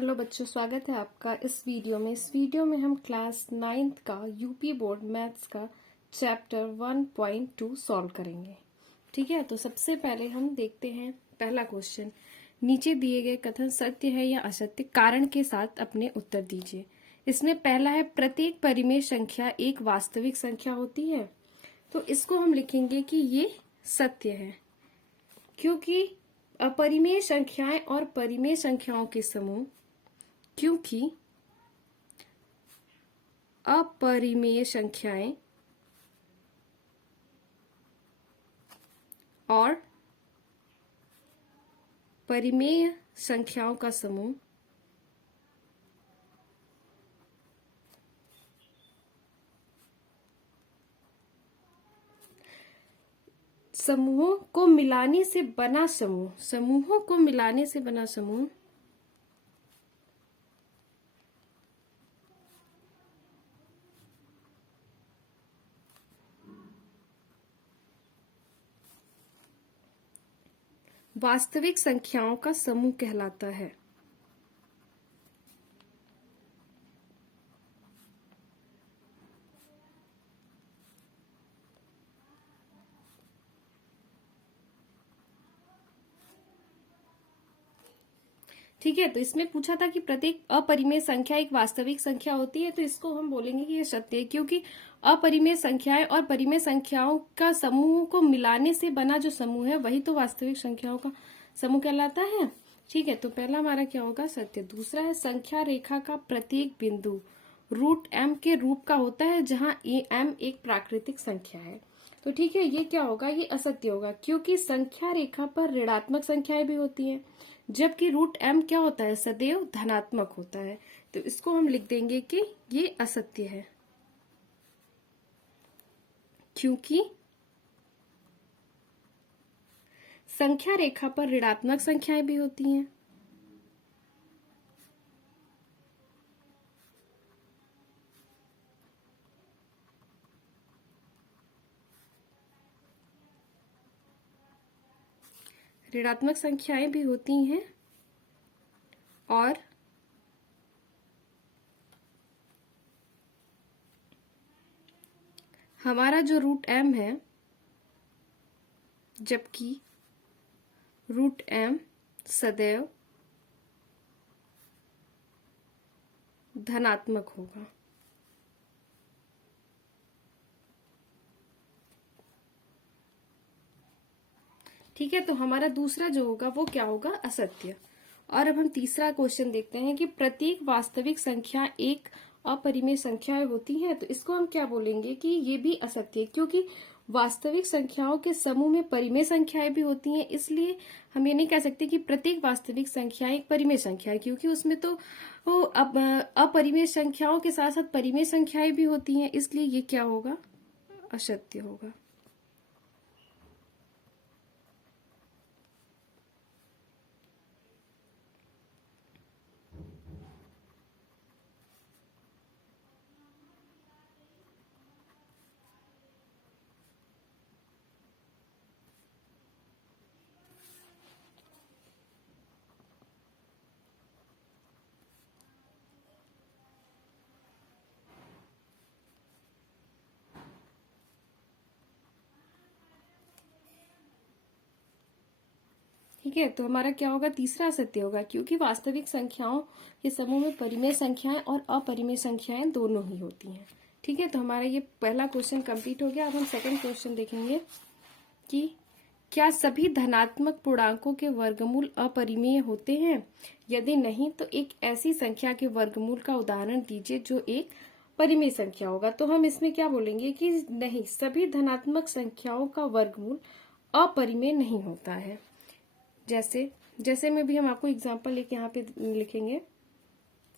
Hello बच्चों, स्वागत है आपका इस वीडियो में। इस वीडियो में हम क्लास 9th का यूपी बोर्ड मैथ्स का चैप्टर 1.2 सॉल्व करेंगे। ठीक है, तो सबसे पहले हम देखते हैं पहला क्वेश्चन। नीचे दिए गए कथन सत्य है या असत्य, कारण के साथ अपने उत्तर दीजिए। इसमें पहला है प्रत्येक परिमेय संख्या एक वास्तविक संख्या होती है। तो इसको हम लिखेंगे कि ये सत्य है, क्योंकि अपरिमेय संख्याएं और परिमेय संख्याओं के समूह क्योंकि अपरिमेय संख्याएं और परिमेय संख्याओं का समूह समूहों को मिलाने से बना समूह वास्तविक संख्याओं का समूह कहलाता है। ठीक है, तो इसमें पूछा था कि प्रत्येक अपरिमेय संख्या एक वास्तविक संख्या होती है, तो इसको हम बोलेंगे कि ये सत्य है, क्योंकि अपरिमेय संख्याएं और परिमेय संख्याओं का समूह को मिलाने से बना जो समूह है वही तो वास्तविक संख्याओं का समूह कहलाता है। ठीक है, तो पहला हमारा क्या होगा, सत्य। दूसरा है संख्या रेखा का प्रत्येक बिंदु √m के रूप का होता है, जहां m एक प्राकृतिक संख्या है। तो ठीक है, ये क्या होगा, ये असत्य होगा, क्योंकि संख्या रेखा पर ऋणात्मक संख्याएं भी होती हैं, जबकि √m क्या होता है, सदैव धनात्मक होता है। तो इसको हम लिख देंगे कि ये असत्य है, क्योंकि संख्या रेखा पर ऋणात्मक संख्याएं भी होती हैं। ऋणात्मक संख्याएं भी होती हैं और हमारा जो √m है, जबकि √m सदैव धनात्मक होगा। ठीक है, तो हमारा दूसरा जो होगा वो क्या होगा, असत्य। और अब हम तीसरा क्वेश्चन देखते हैं कि प्रत्येक वास्तविक संख्या एक अपरिमेय संख्याएं होती है। तो इसको हम क्या बोलेंगे कि ये भी असत्य है, क्योंकि वास्तविक संख्याओं के समूह में परिमेय संख्याएं भी होती हैं। इसलिए हम ये नहीं कह सकते कि प्रत्येक वास्तविक संख्या एक परिमेय संख्या है, क्योंकि उसमें तो वो अपरिमेय संख्याओं के साथ साथ परिमेय संख्याएं भी होती हैं। इसलिए ये क्या होगा, असत्य होगा। ठीक है, तो हमारा क्या होगा, तीसरा असत्य होगा, क्योंकि वास्तविक संख्याओं के समूह में परिमेय संख्याएं और अपरिमेय संख्याएं दोनों ही होती हैं। ठीक है, तो हमारा ये पहला क्वेश्चन कंप्लीट हो गया। अब हम सेकंड क्वेश्चन देखेंगे कि क्या सभी धनात्मक पूर्णांकों के वर्गमूल अपरिमेय होते हैं? यदि नहीं, तो एक ऐसी संख्या के वर्गमूल का उदाहरण दीजिए जो एक परिमेय संख्या होगा। तो हम इसमें क्या बोलेंगे कि नहीं, सभी धनात्मक संख्याओं का वर्गमूल अपरिमेय नहीं होता है। जैसे में भी हम आपको एग्जांपल लेके यहाँ पे लिखेंगे।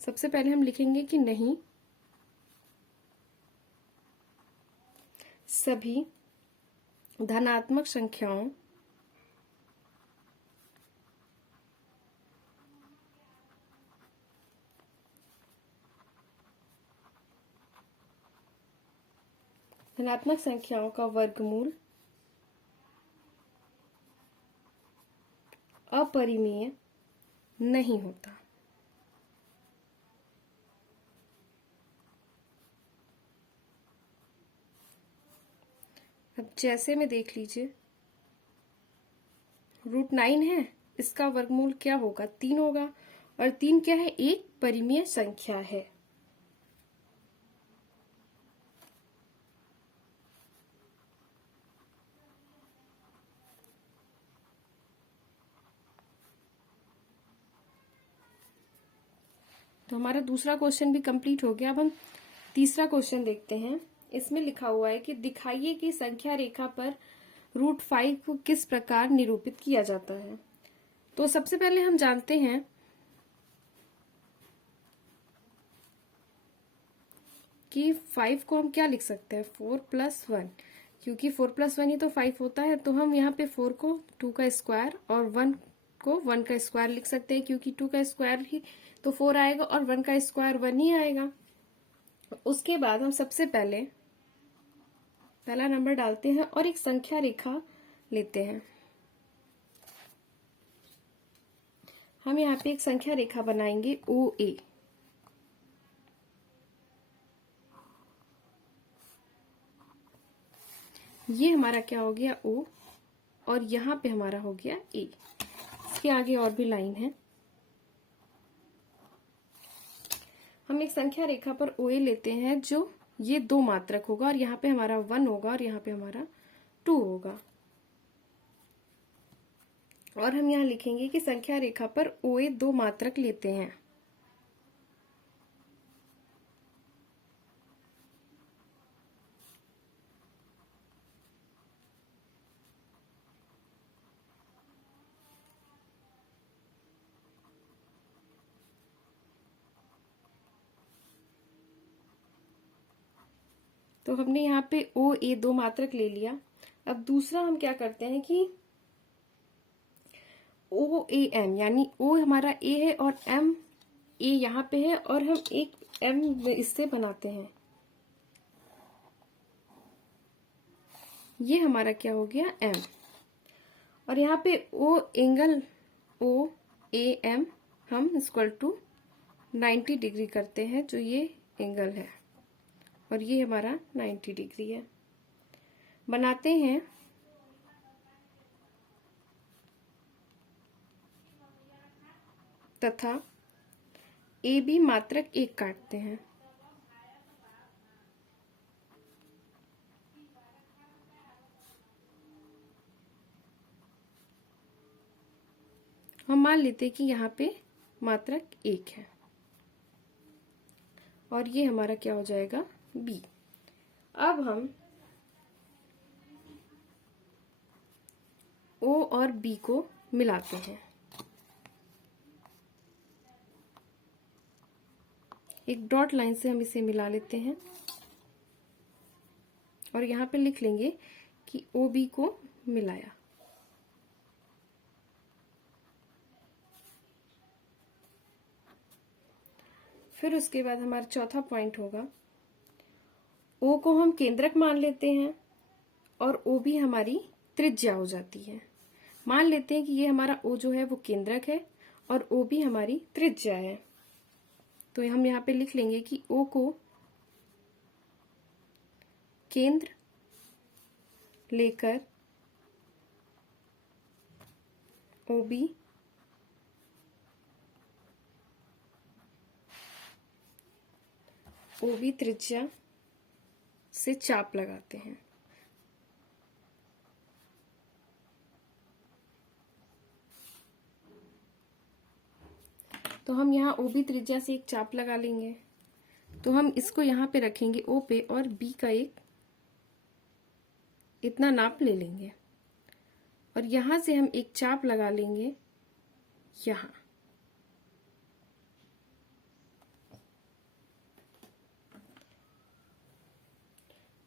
सबसे पहले हम लिखेंगे कि नहीं, सभी धनात्मक संख्याओं का वर्गमूल अपरिमेय नहीं होता। अब जैसे में देख लीजिए, √9 है, इसका वर्गमूल क्या होगा? 3 होगा, और 3 क्या है? एक परिमेय संख्या है। तो हमारा दूसरा क्वेश्चन भी कंप्लीट हो गया। अब हम तीसरा क्वेश्चन देखते हैं। इसमें लिखा हुआ है कि दिखाइए कि संख्या रेखा पर √5 को किस प्रकार निरूपित किया जाता है। तो सबसे पहले हम जानते हैं कि 5 को हम क्या लिख सकते हैं? 4+1, क्योंकि 4+1 ही तो 5 होता है। तो हम यहाँ पे 4 को 2 का स्क्वायर और 1 को 1 का स्क्वायर लिख सकते हैं, क्योंकि 2 का स्क्वायर ही तो 4 आएगा और 1 का स्क्वायर 1 ही आएगा। उसके बाद हम सबसे पहले पहला नंबर डालते हैं और एक संख्या रेखा लेते हैं। हम यहाँ पे एक संख्या रेखा बनाएंगे OA। ये हमारा क्या हो गया? O, और यहाँ पे हमारा हो गया A। इसके आगे और भी लाइन है। हम एक संख्या रेखा पर OA लेते हैं जो ये 2 मात्रक होगा, और यहाँ पे हमारा 1 होगा और यहाँ पे हमारा 2 होगा। और हम यहाँ लिखेंगे कि संख्या रेखा पर OA 2 मात्रक लेते हैं। तो हमने यहाँ पे OA 2 मात्रक ले लिया। अब दूसरा हम क्या करते हैं कि OAM, यानी O हमारा A है और M A यहाँ पे है, और हम एक M इससे बनाते हैं। ये हमारा क्या हो गया? M। और यहाँ पे O एंगल OAM हम इक्वल टू 90 डिग्री करते हैं, जो ये एंगल है, और ये हमारा 90 डिग्री है। बनाते हैं तथा AB मात्रक 1 काटते हैं। हम मान लेते हैं कि यहाँ पे मात्रक 1 है, और ये हमारा क्या हो जाएगा? B। अब हम O और B को मिलाते हैं। एक डॉट लाइन से हम इसे मिला लेते हैं, और यहाँ पे लिख लेंगे कि OB को मिलाया। फिर उसके बाद हमारा चौथा पॉइंट होगा, O को हम केंद्रक मान लेते हैं और OB हमारी त्रिज्या हो जाती है। मान लेते हैं कि ये हमारा O जो है वो केंद्रक है और OB हमारी त्रिज्या है। तो हम यहाँ पे लिख लेंगे कि O को केंद्र लेकर OB त्रिज्या से चाप लगाते हैं। तो हम यहाँ OB त्रिज्या से एक चाप लगा लेंगे। तो हम इसको यहाँ पे रखेंगे O पे, और B का एक इतना नाप ले लेंगे, और यहाँ से हम एक चाप लगा लेंगे यहाँ।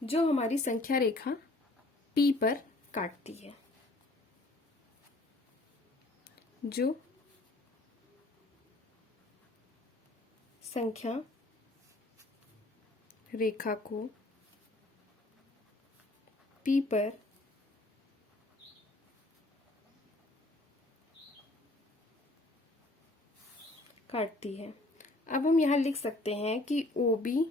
जो हमारी संख्या रेखा P पर काटती है। जो संख्या रेखा को P पर काटती है। अब हम यहाँ लिख सकते हैं कि OB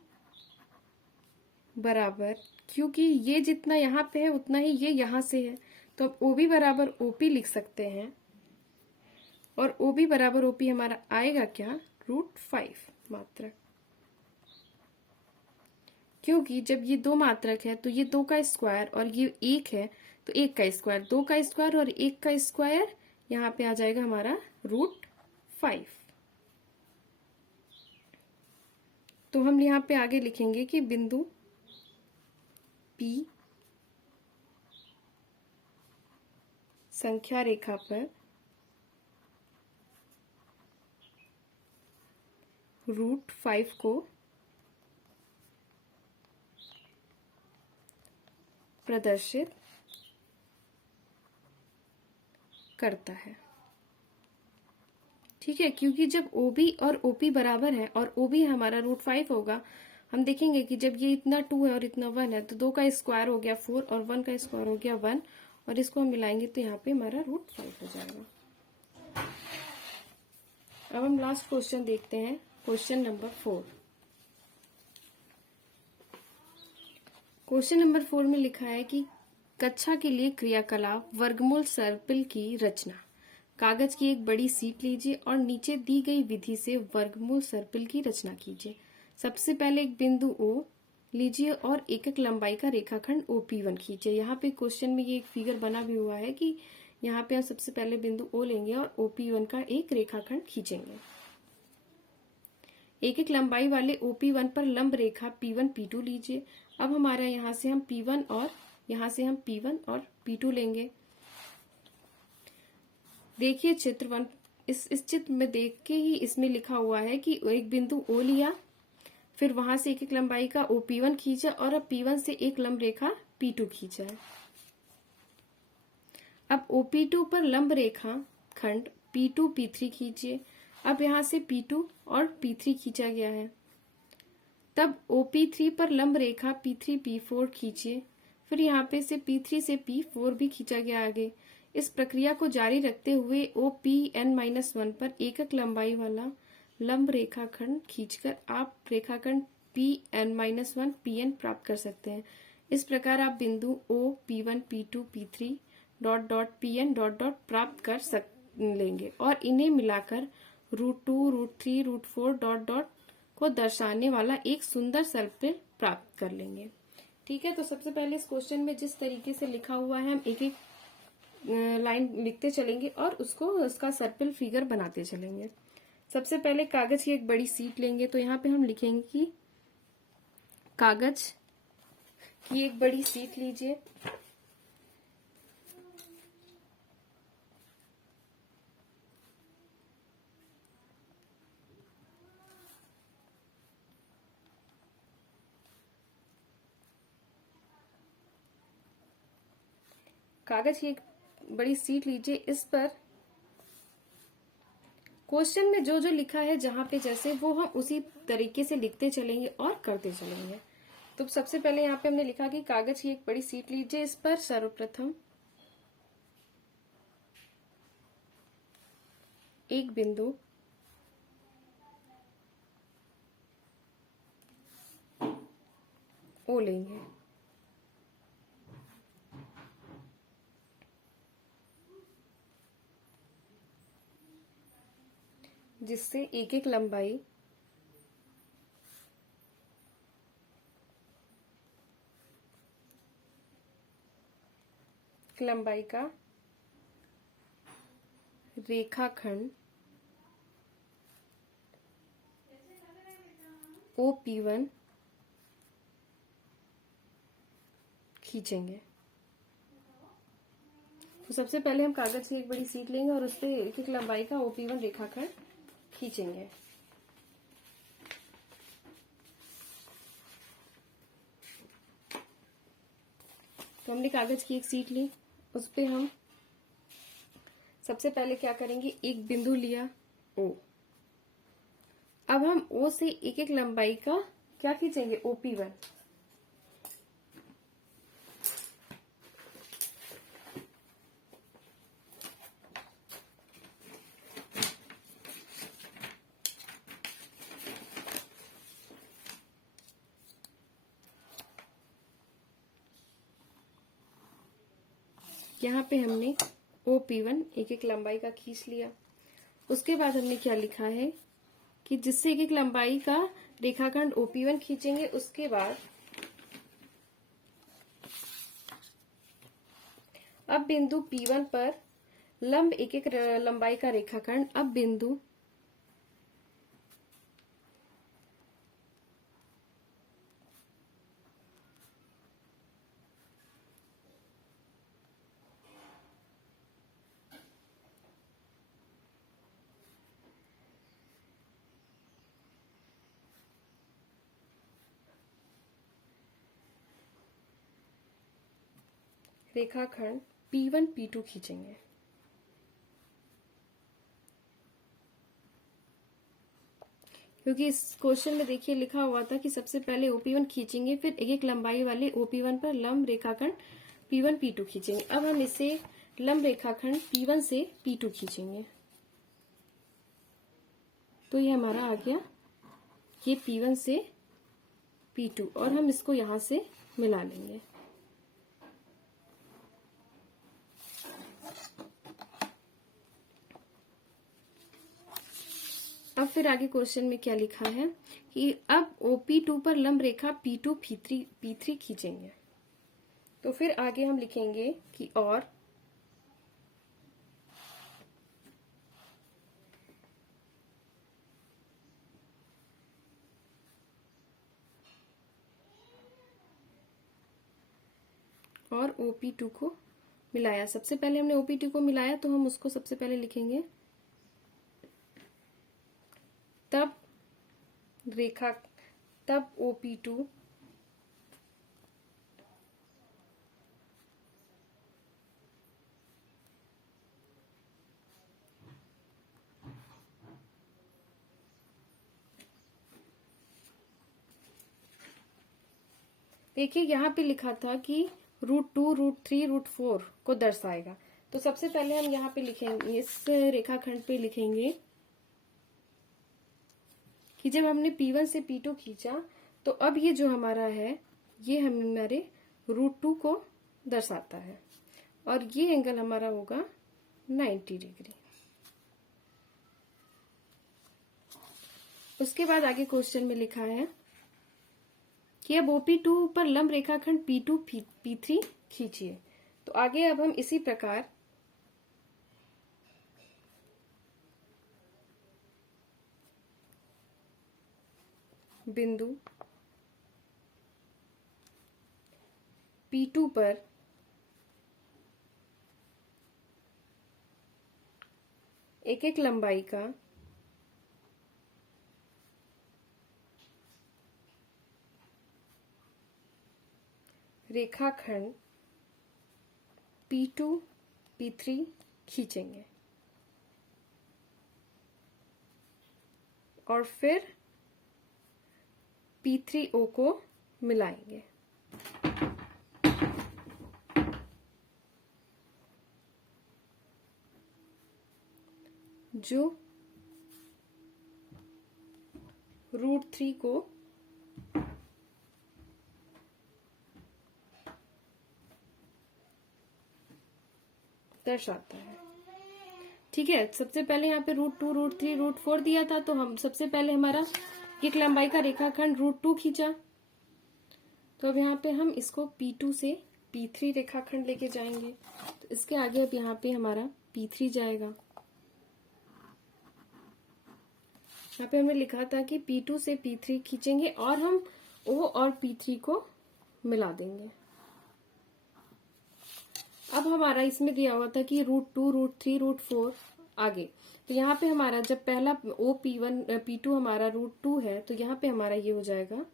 बराबर, क्योंकि ये जितना यहाँ पे है उतना ही ये यहाँ से है, तो अब OB बराबर OP लिख सकते हैं। और OB बराबर OP हमारा आएगा क्या, √5 मात्रक। क्योंकि जब ये 2 मात्रक है तो ये 2 का स्क्वायर और ये 1 है तो 1 का स्क्वायर, 2 का स्क्वायर और 1 का स्क्वायर, यहाँ पे आ जाएगा हमारा √5। तो हम यहाँ पे आगे लिखेंगे कि बिंदु P संख्या रेखा पर √5 को प्रदर्शित करता है। ठीक है, क्योंकि जब OB और OP बराबर है और OB हमारा √5 होगा, हम देखेंगे कि जब ये इतना 2 है और इतना 1 है तो 2 का स्क्वायर हो गया 4 और 1 का स्क्वायर हो गया 1, और इसको हम मिलाएंगे तो यहाँ पे हमारा √5 हो जाएगा। अब हम लास्ट क्वेश्चन देखते हैं, क्वेश्चन नंबर 4। क्वेश्चन नंबर 4 में लिखा है कि कक्षा के लिए क्रियाकलाप वर्गमूल सर्पिल की रचना। कागज की एक बड़ी सीट लीजिए और नीचे दी गई विधि से वर्गमूल सर्पिल की रचना कीजिए। सबसे पहले एक बिंदु O लीजिए और एक लंबाई का रेखाखंड OP1 खींचिए। यहाँ पे क्वेश्चन में ये एक फिगर बना भी हुआ है कि यहाँ पे हम सबसे पहले बिंदु O लेंगे और OP1 का एक रेखाखंड खींचेंगे। एक लंबाई वाले OP1 पर लंब रेखा P1 P2 लीजिए। अब हमारा यहाँ से हम P1 और यहाँ से हम P1 और P2 लेंगे। देखिए चित्र 1, इस चित्र में देख के ही इसमें लिखा हुआ है कि एक बिंदु O लिया, फिर वहां से एक लंबाई का OP1 खींचा और अब P1 से एक लंब रेखा P2 खींचा है। अब OP2 पर लंब रेखा खंड P2 P3 खींचिए। अब यहाँ से P2 और P3 खींचा गया है। तब OP3 पर लंब रेखा P3 P4 खींचिए, फिर यहाँ पे से P3 से P4 भी खींचा गया आगे। इस प्रक्रिया को जारी रखते हुए OPN-1 पर एकक लंबाई वाला लंब रेखाखंड खींचकर आप रेखाखंड PN-1 PN प्राप्त कर सकते हैं। इस प्रकार आप बिंदु O P1 P2 P3 dot dot PN dot dot प्राप्त कर लेंगे और इन्हें मिलाकर √2 √3 √4 डॉट डॉट को दर्शाने वाला एक सुंदर सर्पिल प्राप्त कर लेंगे। ठीक है, तो सबसे पहले इस क्वेश्चन में जिस तरीके से लिखा हुआ है हम एक एक लाइन लिखते चलेंगे और उसको उसका सर्पिल फिगर बनाते चलेंगे। सबसे पहले कागज की एक बड़ी सीट लेंगे, तो यहाँ पे हम लिखेंगे कि कागज की एक बड़ी सीट लीजिए। कागज की एक बड़ी सीट लीजिए। इस पर क्वेश्चन में जो जो लिखा है जहां पे जैसे वो हम उसी तरीके से लिखते चलेंगे और करते चलेंगे। तो सबसे पहले यहाँ पे हमने लिखा कि कागज की एक बड़ी सीट लीजिए। इस पर सर्वप्रथम एक बिंदु O लेंगे। जिससे एक एक लंबाई का रेखाखंड OP1 खींचेंगे। तो सबसे पहले हम कागज की एक बड़ी सीट लेंगे और उस पर एक एक लंबाई का OP1 रेखाखंड खींचेंगे। तो हमने कागज की एक सीट ली, उस पे हम सबसे पहले क्या करेंगे, एक बिंदु लिया O। अब हम O से एक एक लंबाई का क्या खींचेंगे, OP1। यहाँ पे हमने OP1 एक एक लंबाई का खींच लिया। उसके बाद हमने क्या लिखा है कि जिससे एक एक लंबाई का रेखाखंड OP1 खींचेंगे, उसके बाद अब बिंदु P1 पर लंब एक एक लंबाई का रेखाखंड, अब बिंदु रेखाखंड P1 P2 खींचेंगे। क्योंकि इस क्वेश्चन में देखिए लिखा हुआ था कि सबसे पहले OP1 खींचेंगे, फिर एक एक लंबाई वाले OP1 पर लंब रेखाखंड P1 P2 खींचेंगे। अब हम इसे लंब रेखाखंड P1 से P2 खींचेंगे, तो ये हमारा आ गया ये P1 से P2, और हम इसको यहां से मिला लेंगे। अब फिर आगे क्वेश्चन में क्या लिखा है कि अब OP2 पर लंब रेखा P2 P3 खींचेंगे। तो फिर आगे हम लिखेंगे कि और OP2 को मिलाया। सबसे पहले हमने OP2 को मिलाया, तो हम उसको सबसे पहले लिखेंगे तब OP2 देखिए यहाँ पे लिखा था कि √2, √3, √4 को दर्शाएगा। तो सबसे पहले हम यहाँ पे लिखेंगे, इस रेखाखंड पे लिखेंगे कि जब हमने P1 से P2 खींचा, तो अब ये जो हमारा है ये हमारे √2 को दर्शाता है, और ये एंगल हमारा होगा 90 डिग्री। उसके बाद आगे क्वेश्चन में लिखा है कि अब OP2 पर लंब रेखाखंड P2 P3 खींचिए। तो आगे अब हम इसी प्रकार बिंदु P2 पर एक एक लंबाई का रेखाखंड P2 P3 खींचेंगे, और फिर P3O को मिलाएंगे। जो √3 को दर्शाता है। ठीक है, सबसे पहले यहाँ पे √2, √3, √4 दिया था, तो हम सबसे पहले हमारा एक लंबाई का रेखाखंड √2 खींचा। तो अब यहाँ पे हम इसको P2 से P3 रेखाखंड लेके जाएंगे। तो इसके आगे अब यहाँ पे हमारा P3 जाएगा। यहाँ पे हमने लिखा था कि P2 से P3 खींचेंगे, और हम O और P3 को मिला देंगे। अब हमारा इसमें दिया हुआ था कि √2, √3, √4 आगे। तो यहाँ पे हमारा जब पहला P2 हमारा √2 है, तो यहाँ पे हमारा ये हो जाएगा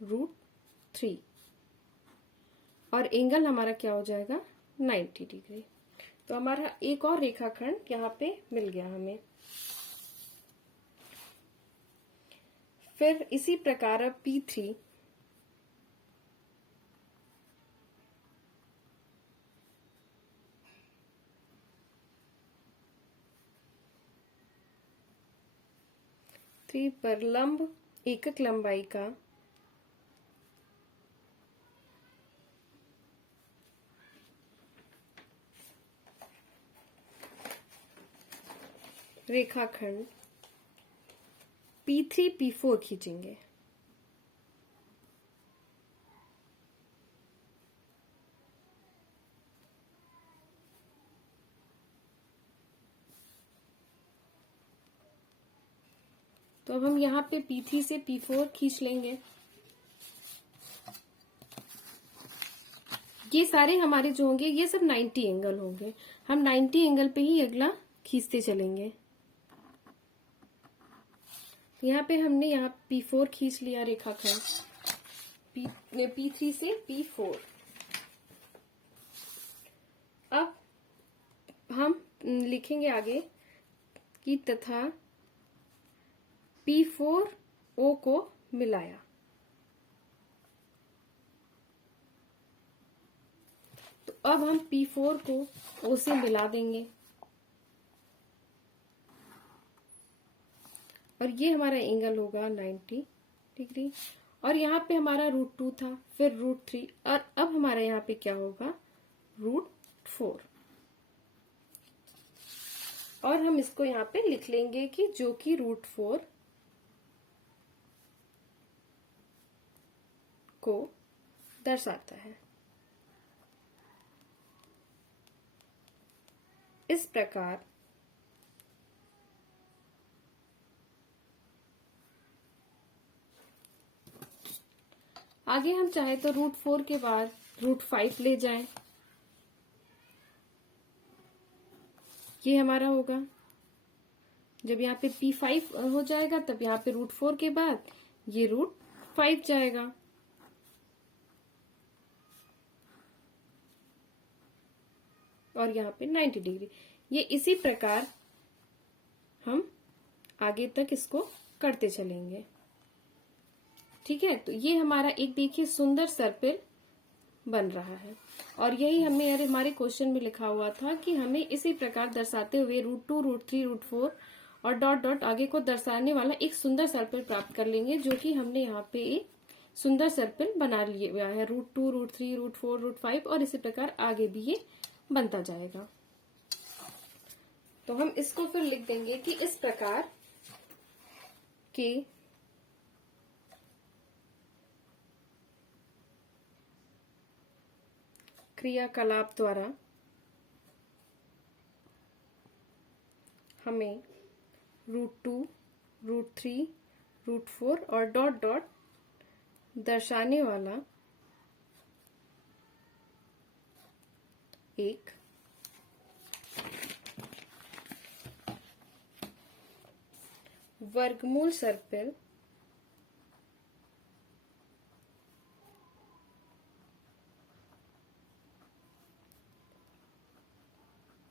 √3, और एंगल हमारा क्या हो जाएगा 90 डिग्री। तो हमारा एक और रेखाखंड यहाँ पे मिल गया हमें। फिर इसी प्रकार अब P3 पर लंब एकक लंबाई का रेखाखंड P3 P4 खींचेंगे। तो अब हम यहाँ पे P3 से P4 खींच लेंगे। ये सारे हमारे जो होंगे ये सब 90 एंगल होंगे। हम 90 एंगल पे ही अगला खींचते चलेंगे। यहाँ पे हमने यहाँ P4 खींच लिया रेखाखंड P3 से P4। अब हम लिखेंगे आगे कि तथा P4 O को मिलाया। तो अब हम P4 को O से मिला देंगे और ये हमारा एंगल होगा 90 डिग्री। और यहाँ पे हमारा √2 था, फिर √3 और अब हमारा यहाँ पे क्या होगा √4। और हम इसको यहाँ पे लिख लेंगे कि जो कि √4 को दर्शाता है। इस प्रकार आगे हम चाहे तो √4 के बाद √5 ले जाएं। ये हमारा होगा जब यहाँ पे P5 हो जाएगा तब यहाँ पे √4 के बाद ये √5 जाएगा। और यहाँ पे 90 डिग्री। ये इसी प्रकार हम आगे तक इसको करते चलेंगे। ठीक है, तो ये हमारा एक देखिए सुंदर सर्पिल बन रहा है। और यही हमें हमारे क्वेश्चन में लिखा हुआ था कि हमें इसी प्रकार दर्शाते हुए √2 √3 √4 और डॉट डॉट आगे को दर्शाने वाला एक सुंदर सर्पिल प्राप्त कर लेंगे, जो कि हमने यहाँ पे एक सुंदर सर्पिल बना लिया है। √2 √3 √4 √5 और इसी प्रकार आगे भी ये बनता जाएगा। तो हम इसको फिर लिख देंगे कि इस प्रकार के क्रियाकलाप द्वारा हमें √2 √3 √4 और डॉट डॉट दर्शाने वाला एक वर्गमूल सर्पिल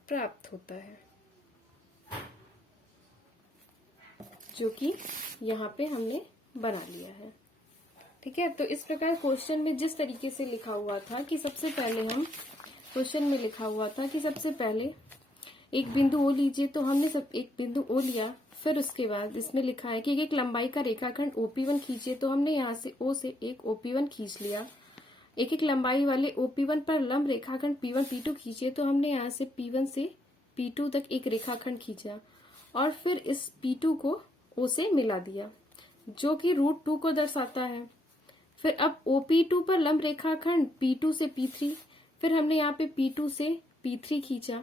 प्राप्त होता है, जो कि यहाँ पे हमने बना लिया है। ठीक है, तो इस प्रकार क्वेश्चन में जिस तरीके से लिखा हुआ था कि सबसे पहले हम क्वेश्चन में लिखा हुआ था कि सबसे पहले एक बिंदु ओ लीजिए, तो हमने सब एक बिंदु ओ लिया। फिर उसके बाद इसमें लिखा है कि एक लंबाई का रेखाखंड OP1 खींचिए, तो हमने यहाँ से O से एक OP1 खींच लिया। एक लंबाई वाले OP1 पर लंब रेखाखंड P1 P2 खींचिए, तो हमने यहाँ से P1 से P2 तक एक रेखाखंड खींचा और फिर इस P2 को O से मिला दिया, जो कि √2 को दर्शाता है। फिर अब OP2 पर लंब रेखाखंड P2 से P3, फिर हमने यहाँ पे P2 से P3 खींचा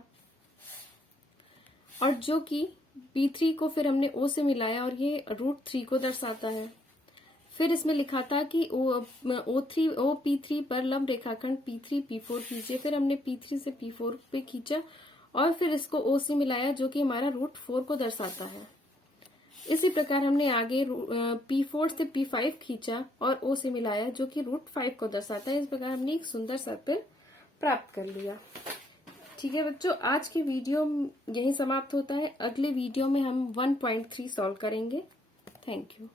और जो कि P3 को फिर हमने O से मिलाया और ये √3 को दर्शाता है। फिर इसमें लिखा था कि OP3 पर लंब रेखाखंड P3 P4 खींचिए, फिर हमने P3 से P4 पे खींचा और फिर इसको O से मिलाया, जो कि हमारा √4 को दर्शाता है। इसी प्रकार हमने आगे P4 से P5 खींचा और O से मिलाया, जो कि √5 को दर्शाता है। इस प्रकार हमने एक सुंदर सर्पिल प्राप्त कर लिया। ठीक है बच्चों, आज की वीडियो यहीं समाप्त होता है। अगले वीडियो में हम 1.3 सॉल्व करेंगे। Thank you.